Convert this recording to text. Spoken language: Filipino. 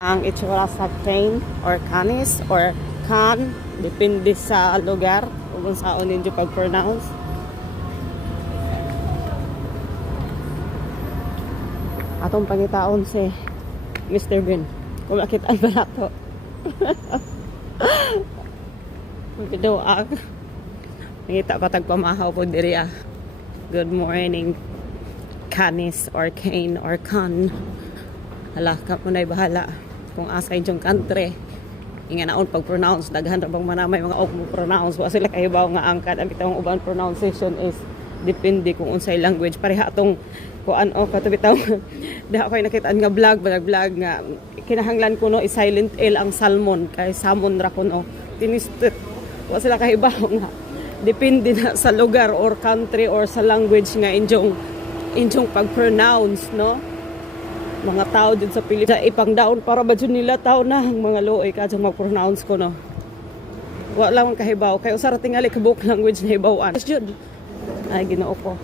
Ang itsura sa cane or canis or can depende sa lugar kung saan ninyo pag-pronounce. Atong pangitaon si Mr. Bean. Kung makitaan ba na to? Magdoak. Nangita pa tagpamahaw po diri ah. Good morning. Canis or cane or can. Hala, ka mo na'y bahala. Kung asa yung country. Nga naon pag-pronounce. Daghan rabang manamay mga og mo pronounce. Wa sila kahibaw nga angkat. Ang bitawang uban pronunciation is depende kung unsay language. Pareha atong kuan o katubitaw. Diha ko'y nakitaan nga vlog nga kinahanglan ko no i-silent L ang salmon kay salmon ra ko no. Tinistit. Wa sila kahibaw nga. Depende na sa lugar or country or sa language nga inyong pag-pronounce no. Mga tao din sa Pilipinas ipang daon para ba dyan nila tao na ang mga looy ka dyan mag-pronounce ko no. Wala lang kahibaw kaya usara tingali kabuk language na hibawan. Ay ginoo ko.